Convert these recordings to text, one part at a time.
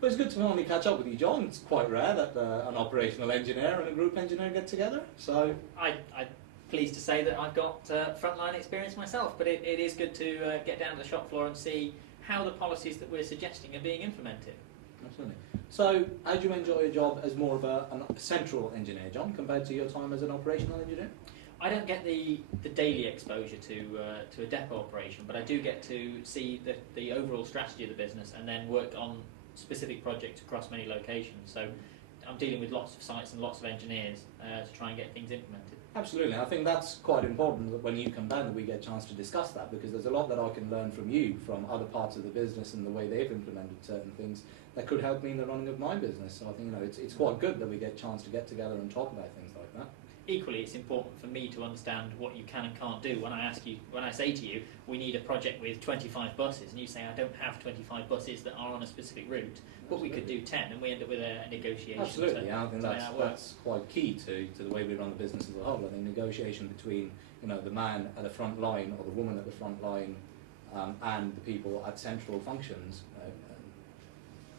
But it's good to finally catch up with you, John. It's quite rare that an operational engineer and a group engineer get together. So I'm pleased to say that I've got frontline experience myself, but it is good to get down to the shop floor and see how the policies that we're suggesting are being implemented. Absolutely. So, how do you enjoy your job as more of a central engineer, John, compared to your time as an operational engineer? I don't get the daily exposure to a depot operation, but I do get to see the overall strategy of the business and then work on specific projects across many locations. So I'm dealing with lots of sites and lots of engineers to try and get things implemented. Absolutely. I think that's quite important that when you come down that we get a chance to discuss that, because there's a lot that I can learn from you, from other parts of the business and the way they've implemented certain things that could help me in the running of my business. So I think it's quite good that we get a chance to get together and talk about things like that. Equally, it's important for me to understand what you can and can't do. When I say to you, we need a project with 25 buses, and you say I don't have 25 buses that are on a specific route, but we could do 10, and we end up with a negotiation. Absolutely, I think that's quite key to the way we run the business as a whole. I think negotiation between the man at the front line or the woman at the front line and the people at central functions.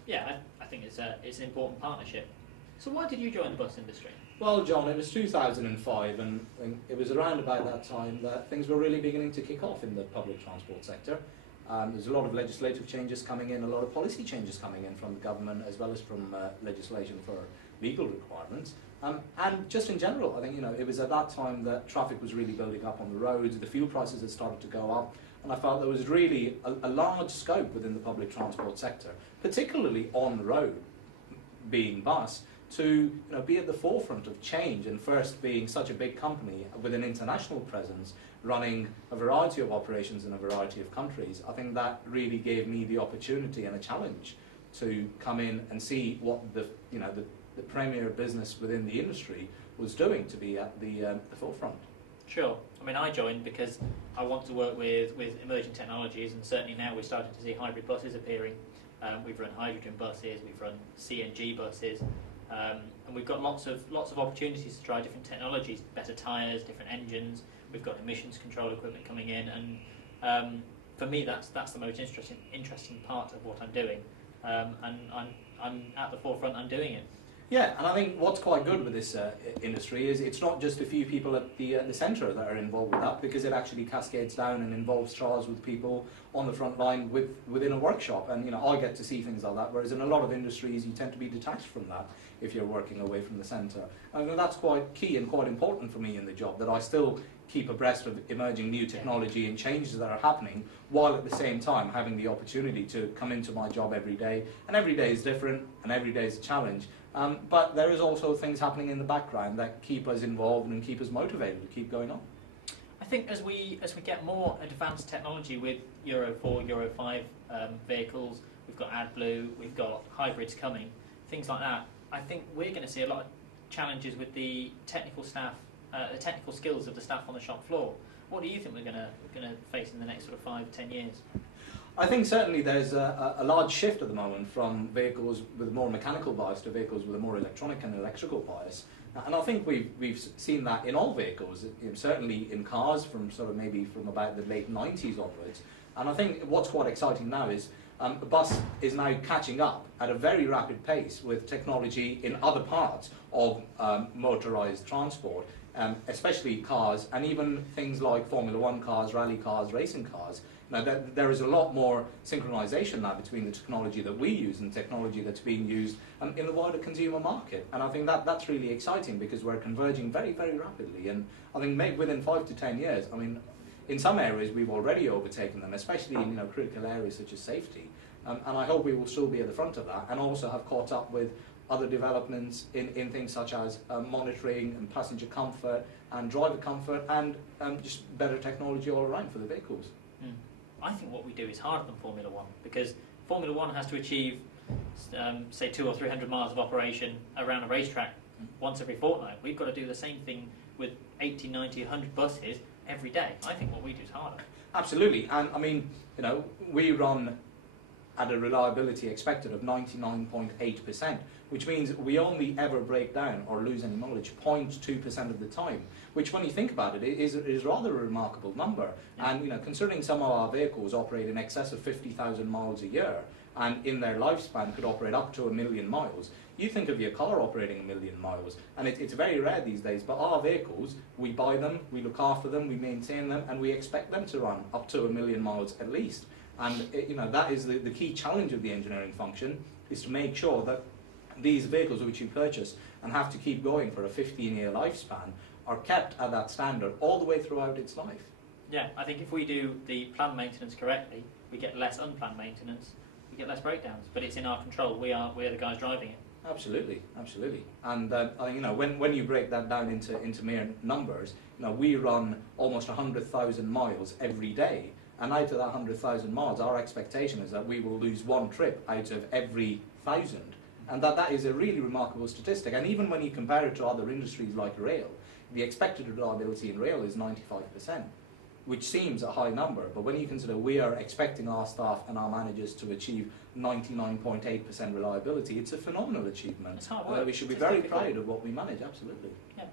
Yeah, I think it's an important partnership. So why did you join the bus industry? Well, John, it was 2005, and it was around about that time that things were really beginning to kick off in the public transport sector. There's a lot of legislative changes coming in, a lot of policy changes coming in from the government, as well as from legislation for legal requirements. And just in general, I think it was at that time that traffic was really building up on the roads, the fuel prices had started to go up, and I felt there was really a large scope within the public transport sector, particularly on the road, being bus, to be at the forefront of change, and first being such a big company with an international presence, running a variety of operations in a variety of countries. I think that really gave me the opportunity and a challenge to come in and see what the premier business within the industry was doing to be at the forefront. Sure. I mean, I joined because I want to work with emerging technologies, and certainly now we're starting to see hybrid buses appearing. We've run hydrogen buses, we've run CNG buses. And we've got lots of opportunities to try different technologies, better tyres, different engines. We've got emissions control equipment coming in, and for me, that's the most interesting part of what I'm doing. And I'm at the forefront. I'm doing it. Yeah, and I think what's quite good with this industry is it's not just a few people at the centre that are involved with that, because it actually cascades down and involves trials with people on the front line within a workshop, and I get to see things like that, whereas in a lot of industries you tend to be detached from that if you're working away from the centre. I think that's quite key and quite important for me in the job, that I still keep abreast of emerging new technology and changes that are happening, while at the same time having the opportunity to come into my job every day, and every day is different and every day is a challenge. But there is also things happening in the background that keep us involved and keep us motivated to keep going on. I think as we get more advanced technology with Euro 4, Euro 5 vehicles, we've got AdBlue, we've got hybrids coming, things like that, I think we're going to see a lot of challenges with the technical staff, the technical skills of the staff on the shop floor. What do you think we're going to face in the next sort of 5-10 years? I think certainly there's a large shift at the moment from vehicles with a more mechanical bias to vehicles with a more electronic and electrical bias. And I think we've seen that in all vehicles, certainly in cars from maybe from about the late 90s onwards. And I think what's quite exciting now is the bus is now catching up at a very rapid pace with technology in other parts of motorised transport, especially cars, and even things like Formula One cars, rally cars, racing cars. Now, there is a lot more synchronization now between the technology that we use and technology that's being used in the wider consumer market. And I think that's really exciting, because we're converging very, very rapidly. And I think maybe within 5 to 10 years, I mean, in some areas we've already overtaken them, especially in critical areas such as safety. And I hope we will still be at the front of that, and also have caught up with other developments in things such as monitoring and passenger comfort and driver comfort, and just better technology all around for the vehicles. I think what we do is harder than Formula One, because Formula One has to achieve, say, 200 or 300 miles of operation around a racetrack once every fortnight. We've got to do the same thing with 80, 90, 100 buses every day. I think what we do is harder. Absolutely, and I mean, we run at a reliability expected of 99.8%, which means we only ever break down or lose any mileage 0.2% of the time, which when you think about it is rather a remarkable number. Yeah. And considering some of our vehicles operate in excess of 50,000 miles a year, and in their lifespan could operate up to 1 million miles. You think of your car operating 1 million miles, and it's very rare these days, but our vehicles, we buy them, we look after them, we maintain them, and we expect them to run up to 1 million miles at least. And that is the key challenge of the engineering function, is to make sure that these vehicles which you purchase and have to keep going for a 15-year lifespan are kept at that standard all the way throughout its life. Yeah, I think if we do the planned maintenance correctly, we get less unplanned maintenance, we get less breakdowns, but it's in our control. We're the guys driving it. Absolutely, absolutely. And when you break that down into mere numbers, we run almost 100,000 miles every day, and out of that 100,000 miles, our expectation is that we will lose one trip out of every 1,000, and that is a really remarkable statistic. And even when you compare it to other industries like rail, the expected reliability in rail is 95%, which seems a high number, but when you consider we are expecting our staff and our managers to achieve 99.8% reliability, it's a phenomenal achievement. It's hard work. We should be very proud of what we manage, absolutely. Yeah.